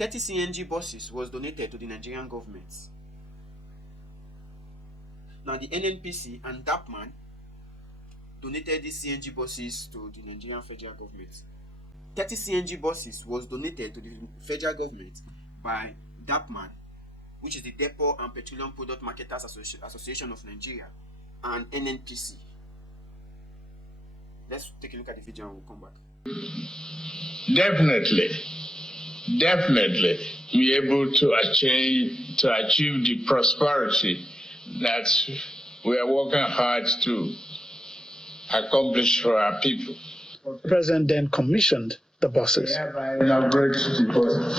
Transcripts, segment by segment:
30 CNG buses was donated to the Nigerian government. Now the NNPC and DAPMAN donated these CNG buses to the Nigerian federal government. 30 CNG buses was donated to the federal government by DAPMAN, which is the Depot and Petroleum Product Marketers Association of Nigeria, and NNPC. Let's take a look at the video and we'll come back. Definitely be able to achieve the prosperity that we are working hard to accomplish for our people. The president then commissioned the buses. Inaugurated the buses.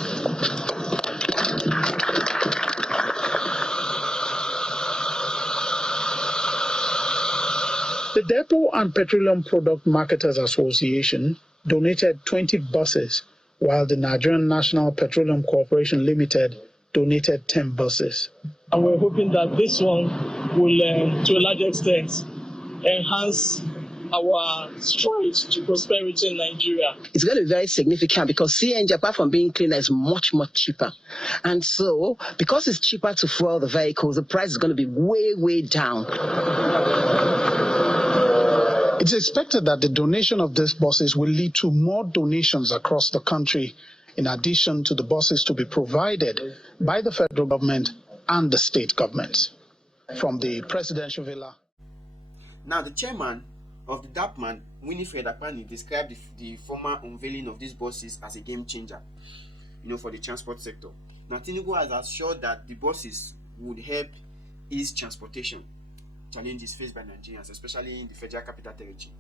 The Depot and Petroleum Product Marketers Association donated 20 buses, while the Nigerian National Petroleum Corporation Limited donated 10 buses. And we're hoping that this one will, to a large extent, enhance our stride to prosperity in Nigeria. It's going to be very significant because CNG, apart from being cleaner, is much, much cheaper. And so, because it's cheaper to fuel the vehicles, the price is going to be way, way down. It's expected that the donation of these buses will lead to more donations across the country, in addition to the buses to be provided by the federal government and the state governments. From the presidential villa. Now, the chairman of the DAPMAN, Winifred Akpani, described the former unveiling of these buses as a game changer, for the transport sector. Now, Tinubu has assured that the buses would help ease transportation challenges faced by Nigerians, especially in the Federal Capital Territory.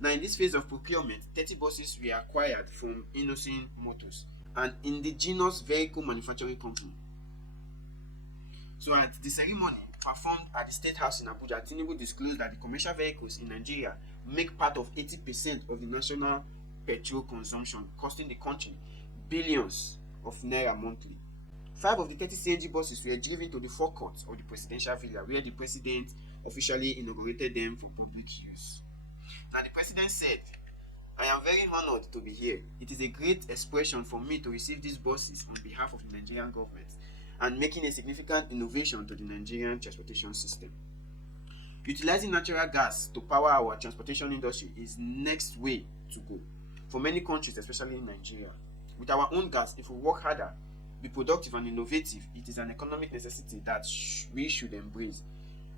Now, in this phase of procurement, 30 buses were acquired from Inaugorated Motors, an indigenous vehicle manufacturing company. So, at the ceremony performed at the State House in Abuja, Tinubu disclosed that the commercial vehicles in Nigeria make part of 80% of the national petrol consumption, costing the country billions of naira monthly. 5 of the 30 CNG buses were driven to the forecourt of the presidential villa, where the president officially inaugurated them for public use. Now, the president said, "I am very honored to be here. It is a great expression for me to receive these buses on behalf of the Nigerian government and making a significant innovation to the Nigerian transportation system. Utilizing natural gas to power our transportation industry is next way to go for many countries, especially in Nigeria. With our own gas, if we work harder, be productive and innovative, it is an economic necessity that we should embrace."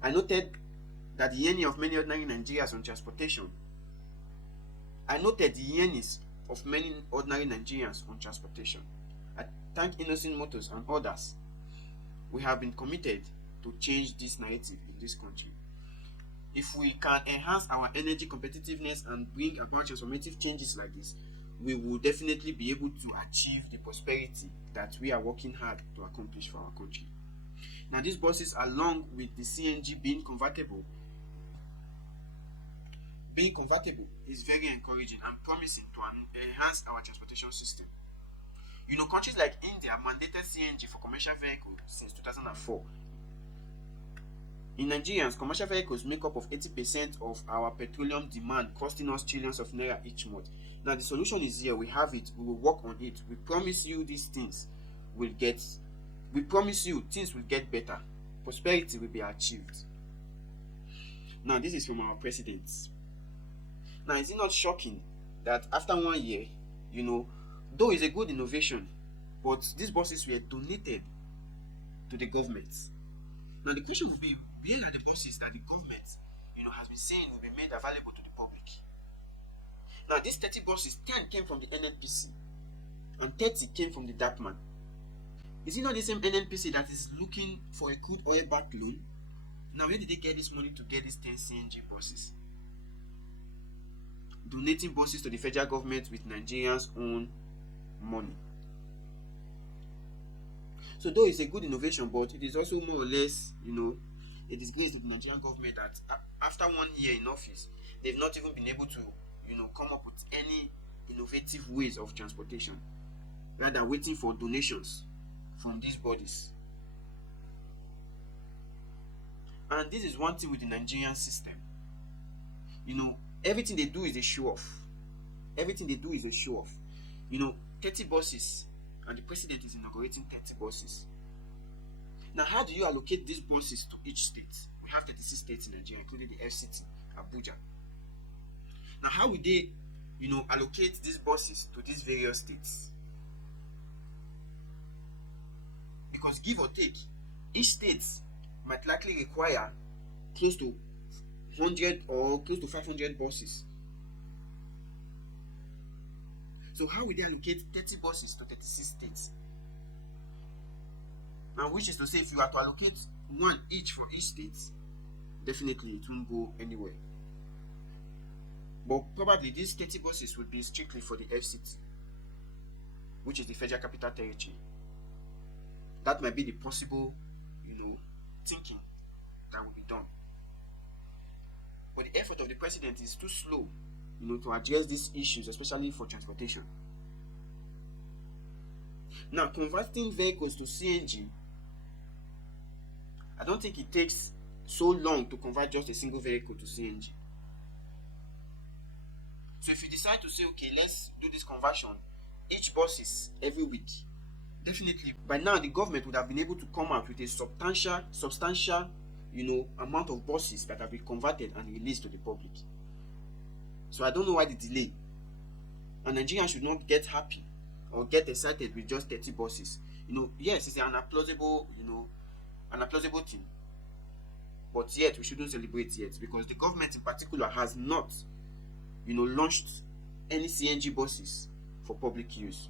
I noted that the yearning of many ordinary Nigerians on transportation. I thank Inaugorated Motors and others. We have been committed to change this narrative in this country. If we can enhance our energy competitiveness and bring about transformative changes like this, we will definitely be able to achieve the prosperity that we are working hard to accomplish for our country. Now, these buses, along with the CNG being convertible, is very encouraging and promising to enhance our transportation system. Countries like India mandated CNG for commercial vehicles since 2004. In Nigerians, commercial vehicles make up of 80% of our petroleum demand, costing us trillions of naira each month. Now, the solution is here. We have it. We will work on it. We promise you things will get better. Prosperity will be achieved. Now, this is from our president. Now, is it not shocking that after 1 year, though it's a good innovation, but these buses were donated to the government? Now, the question will be, where are the buses that the government, has been saying will be made available to the public? Now, these 30 buses, 10 came from the NNPC and 30 came from the DAPMAN. Is it not the same NNPC that is looking for a crude oil-backed loan? Now, where did they get this money to get these 10 CNG buses? Donating buses to the federal government with Nigerians' own money. So, though it's a good innovation, but it is also more or less, a disgrace to the Nigerian government that after 1 year in office, they've not even been able to, come up with any innovative ways of transportation, rather waiting for donations from these bodies. And this is one thing with the Nigerian system. Everything they do is a show off. 30 buses and the president is inaugurating 30 buses. Now, how do you allocate these buses to each state? We have 36 states in Nigeria, including the FCT, Abuja. Now, how will they, allocate these buses to these various states? Because give or take, each state might likely require close to 100 or close to 500 buses. So how will they allocate 30 buses to 36 states? And which is to say, if you are to allocate one each for each state, definitely it won't go anywhere. But probably these 30 buses will be strictly for the FCT, which is the Federal Capital Territory. That might be the possible, thinking that will be done. But the effort of the president is too slow, to address these issues, especially for transportation. Now, converting vehicles to CNG, I don't think it takes so long to convert just a single vehicle to CNG. So if you decide to say, okay, let's do this conversion, each bus is every week, definitely by now the government would have been able to come out with a substantial amount of buses that have been converted and released to the public. So I don't know why the delay. And Nigerians should not get happy or get excited with just 30 buses. Yes, it's an applaudable thing. But yet we shouldn't celebrate yet, because the government in particular has not, launched any CNG buses for public use.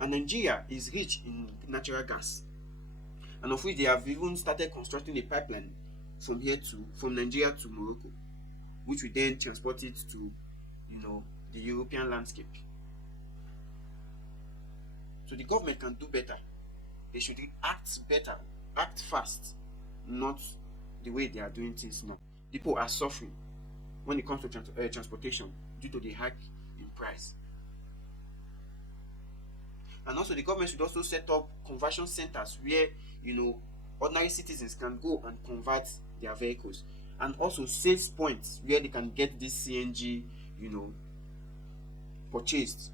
And Nigeria is rich in natural gas, and of which they have even started constructing a pipeline from Nigeria to Morocco, which will then transport it to, the European landscape. So the government can do better. They should act better, act fast, not the way they are doing things now. People are suffering when it comes to transportation due to the hike in price. And also the government should also set up conversion centers where, ordinary citizens can go and convert their vehicles, and also sales points where they can get this CNG, purchased